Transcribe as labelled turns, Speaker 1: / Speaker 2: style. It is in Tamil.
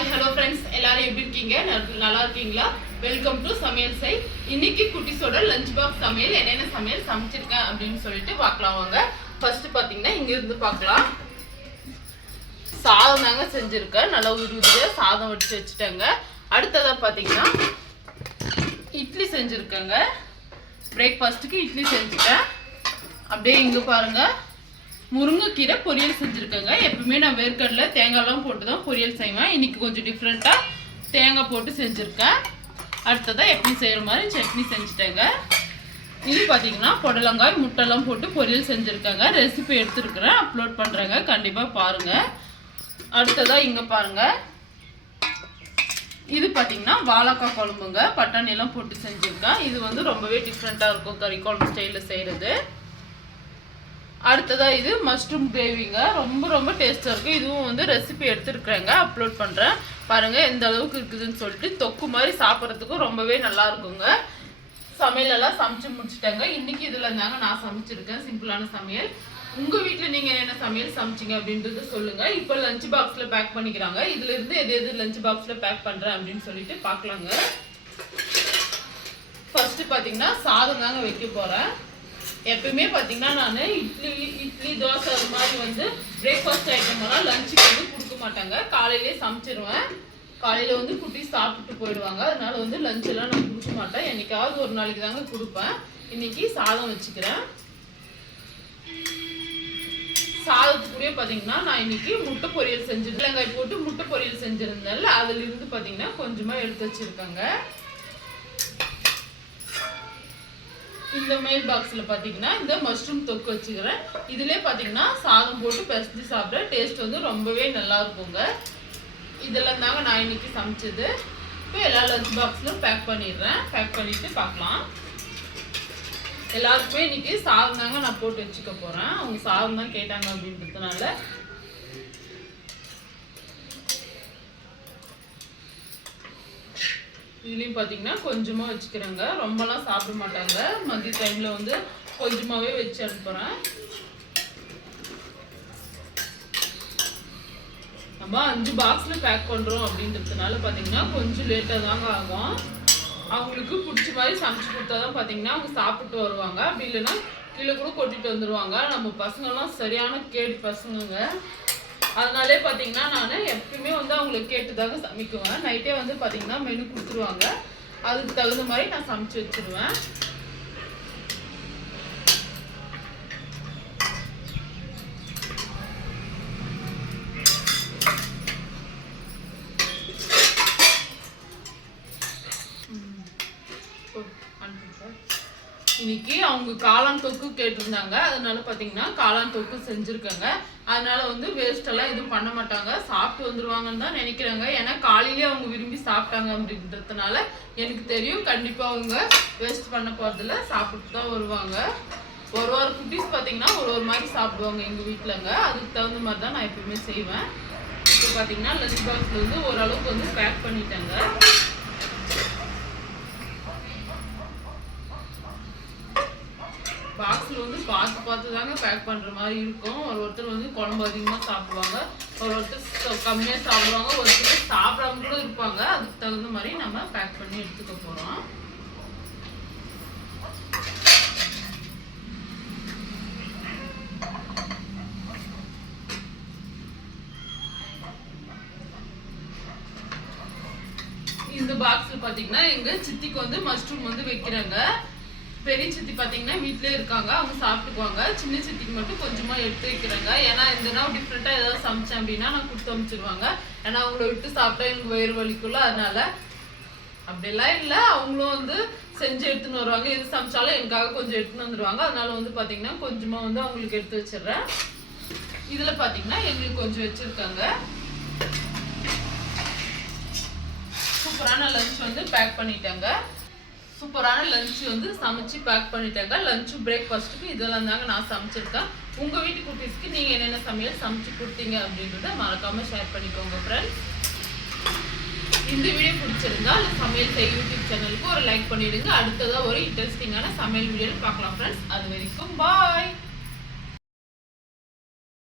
Speaker 1: ஹாய் ஹலோ ஃப்ரெண்ட்ஸ் எல்லாரும் எப்படி இருக்கீங்க நல்லா இருக்கீங்களா வெல்கம் டு சமையல் சை இன்னைக்கு குட்டிஸோட லஞ்ச் பாக்ஸ் சமையல் என்னென்ன சமையல் சமைச்சிருக்கேன் அப்படின்னு சொல்லிட்டு பார்க்கலாம் வாங்க ஃபர்ஸ்ட் பார்த்தீங்கன்னா இங்கிருந்து பார்க்கலாம் சாதம் தாங்க செஞ்சுருக்கேன் நல்லா உருவியாக சாதம் வச்சு வச்சுட்டேங்க அடுத்ததாக பார்த்தீங்கன்னா இட்லி செஞ்சுருக்கேங்க பிரேக்ஃபாஸ்ட்டுக்கு இட்லி செஞ்சுட்டேன் அப்படியே இங்கே பாருங்கள் முருங்கைக்கீரை பொரியல் செஞ்சுருக்கேங்க எப்பவுமே நான் வேர்க்கடலை தேங்காய்லாம் போட்டு தான் பொரியல் செய்வேன் இன்றைக்கி கொஞ்சம் டிஃப்ரெண்ட்டாக தேங்காய் போட்டு செஞ்சுருக்கேன் அடுத்ததாக எப்படி செய்கிற மாதிரி சட்னி செஞ்சுட்டேங்க இது பார்த்திங்கன்னா புடலங்காய் முட்டைலாம் போட்டு பொரியல் செஞ்சுருக்காங்க ரெசிபி எடுத்துருக்குறேன் அப்லோட் பண்ணுறேங்க கண்டிப்பாக பாருங்கள் அடுத்ததாக இங்கே பாருங்கள் இது பார்த்தீங்கன்னா வாழைக்காய் குழம்புங்க பட்டாணியெல்லாம் போட்டு செஞ்சுருக்கேன் இது வந்து ரொம்பவே டிஃப்ரெண்ட்டாக இருக்கும் கறி குழம்பு ஸ்டைலில் செய்கிறது அடுத்ததாக இது மஷ்ரூம் கிரேவிங்க ரொம்ப ரொம்ப டேஸ்ட்டாக இருக்குது இதுவும் வந்து ரெசிபி எடுத்துருக்குறேங்க அப்லோட் பண்ணுறேன் பாருங்கள் எந்த அளவுக்கு இருக்குதுன்னு சொல்லிட்டு தொக்கு மாதிரி சாப்பிட்றதுக்கும் ரொம்பவே நல்லா இருக்குங்க சமையலெல்லாம் சமைச்சு முடிச்சுட்டேங்க இன்றைக்கி இதில் இருந்தாங்க நான் சமைச்சிருக்கேன் சிம்பிளான சமையல் உங்கள் வீட்டில் நீங்கள் என்ன சமையல் சமைச்சிங்க அப்படின்றது சொல்லுங்கள் இப்போ லஞ்ச் பாக்ஸில் பேக் பண்ணிக்கிறாங்க இதிலிருந்து எது எது லஞ்ச் பாக்ஸில் பேக் பண்ணுறேன் அப்படின்னு சொல்லிட்டு பார்க்கலாங்க ஃபஸ்ட்டு பார்த்தீங்கன்னா சாதம் தாங்க வைக்க போகிறேன் எப்பயுமே பார்த்தீங்கன்னா நான் இட்லி இட்லி தோசை அது மாதிரி வந்து பிரேக்ஃபாஸ்ட் எல்லாம் லஞ்சுக்கு வந்து கொடுக்க மாட்டாங்க காலையிலே சமைச்சிருவேன் காலையில் வந்து குட்டி சாப்பிட்டு போயிடுவாங்க அதனால வந்து லஞ்செல்லாம் நான் கொடுக்க மாட்டேன் என்னைக்காவது ஒரு நாளைக்கு தாங்க கொடுப்பேன் இன்னைக்கு சாதம் வச்சுக்கிறேன் சாதத்துக்குரிய பார்த்தீங்கன்னா நான் இன்னைக்கு முட்டை பொரியல் செஞ்சு இலங்காய் போட்டு முட்டை பொரியல் செஞ்சுருந்தேன்ல அதுலேருந்து பார்த்தீங்கன்னா கொஞ்சமாக எடுத்து வச்சுருக்காங்க இந்த மெயில் பாக்ஸில் பார்த்தீங்கன்னா இந்த மஷ்ரூம் தொக்கு வச்சுக்கிறேன் இதிலே பார்த்தீங்கன்னா சாதம் போட்டு பிசைஞ்சு சாப்பிட்ற டேஸ்ட் வந்து ரொம்பவே நல்லா இருக்குங்க இதெல்லாம் தாங்க நான் இன்னைக்கு சமைச்சது இப்போ எல்லா லஞ்ச் பாக்ஸ்லையும் பேக் பண்ணிடுறேன் பேக் பண்ணிவிட்டு பார்க்கலாம் எல்லாருக்குமே இன்னைக்கு சாதம் தாங்க நான் போட்டு வச்சுக்க போகிறேன் அவங்க சாதம் தான் கேட்டாங்க அப்படின்றதுனால இதுலேயும் பார்த்தீங்கன்னா கொஞ்சமாக வச்சுக்கிறாங்க ரொம்பலாம் சாப்பிட மாட்டாங்க மதிய டைமில் வந்து கொஞ்சமாகவே வச்சு அனுப்புகிறேன் நம்ம அஞ்சு பாக்ஸில் பேக் பண்ணுறோம் அப்படின்றதுனால பார்த்தீங்கன்னா கொஞ்சம் லேட்டாக தாங்க ஆகும் அவங்களுக்கு பிடிச்ச மாதிரி சமைச்சு கொடுத்தா தான் பார்த்தீங்கன்னா அவங்க சாப்பிட்டு வருவாங்க அப்படி இல்லைன்னா கீழே கூட கொட்டிட்டு வந்துடுவாங்க நம்ம பசங்கள்லாம் சரியான கேடு பசங்கங்க அதனாலே பார்த்தீங்கன்னா நான் எப்பயுமே வந்து அவங்களுக்கு கேட்டு சமைக்குவேன் நைட்டே வந்து பார்த்தீங்கன்னா மெனு கொடுத்துருவாங்க அதுக்கு தகுந்த மாதிரி நான் சமைச்சு வச்சுருவேன் Oh, இன்னைக்கு அவங்க காளான் தொக்கு கேட்டிருந்தாங்க அதனால பார்த்தீங்கன்னா காளான் தொக்கு செஞ்சுருக்காங்க அதனால வந்து வேஸ்டெல்லாம் எதுவும் பண்ண மாட்டாங்க சாப்பிட்டு வந்துருவாங்கன்னு தான் நினைக்கிறாங்க ஏன்னா காலையிலே அவங்க விரும்பி சாப்பிட்டாங்க அப்படின்றதுனால எனக்கு தெரியும் கண்டிப்பாக அவங்க வேஸ்ட் பண்ண போகிறதில்ல சாப்பிட்டு தான் வருவாங்க ஒரு ஒரு குட்டீஸ் பார்த்தீங்கன்னா ஒரு ஒரு மாதிரி சாப்பிடுவாங்க எங்கள் வீட்டிலங்க அதுக்கு தகுந்த மாதிரி தான் நான் எப்பயுமே செய்வேன் இப்போ பார்த்தீங்கன்னா லஞ்ச் பாக்ஸில் வந்து ஓரளவுக்கு வந்து பேக் பண்ணிட்டேங்க பேக் பண்ணுற மாதிரி இருக்கும் ஒரு ஒருத்தர் வந்து குழம்பு அதிகமாக சாப்பிடுவாங்க ஒரு ஒருத்தர் கம்மியாக சாப்பிடுவாங்க ஒருத்தர் சாப்பிடாம சாப்பிட்றவங்களும் இருப்பாங்க அதுக்கு தகுந்த மாதிரி நம்ம பேக் பண்ணி எடுத்துக்க போகிறோம் இந்த பாக்ஸில் பார்த்தீங்கன்னா எங்கள் சித்திக்கு வந்து மஷ்ரூம் வந்து வைக்கிறாங்க பெரிய சித்தி பார்த்தீங்கன்னா வீட்டிலே இருக்காங்க அவங்க சாப்பிட்டுக்குவாங்க சின்ன சித்திக்கு மட்டும் கொஞ்சமாக எடுத்து வைக்கிறாங்க ஏன்னா இந்த நாள் டிஃப்ரெண்ட்டாக ஏதாவது சமைச்சேன் அப்படின்னா நான் கொடுத்து அமைச்சிருவாங்க ஏன்னா அவங்கள விட்டு சாப்பிட்டா எனக்கு வயிறு வலிக்குள்ள அதனால அப்படிலாம் இல்லை அவங்களும் வந்து செஞ்சு எடுத்துன்னு வருவாங்க எது சமைச்சாலும் எனக்காக கொஞ்சம் எடுத்துன்னு வந்துடுவாங்க அதனால வந்து பார்த்தீங்கன்னா கொஞ்சமாக வந்து அவங்களுக்கு எடுத்து வச்சிடுறேன் இதில் பார்த்தீங்கன்னா எங்களுக்கு கொஞ்சம் வச்சுருக்காங்க சூப்பரான லஞ்ச் வந்து பேக் பண்ணிட்டாங்க சூப்பரான லஞ்ச் வந்து சமைச்சு பேக் பண்ணிட்டாங்க லஞ்சு பிரேக்ஃபாஸ்ட்டுக்கு இதெல்லாம் தாங்க நான் சமைச்சிருக்கேன் உங்கள் வீட்டு குட்டீஸ்க்கு நீங்கள் என்னென்ன சமையல் சமைச்சு கொடுத்தீங்க அப்படின்றத மறக்காமல் ஷேர் பண்ணிக்கோங்க ஃப்ரெண்ட்ஸ் இந்த வீடியோ பிடிச்சிருந்தா அந்த சமையல் செய் யூடியூப் சேனலுக்கு ஒரு லைக் பண்ணிடுங்க அடுத்ததாக ஒரு இன்ட்ரெஸ்டிங்கான சமையல் வீடியோவில் பார்க்கலாம் ஃப்ரெண்ட்ஸ் அது வரைக்கும் பாய்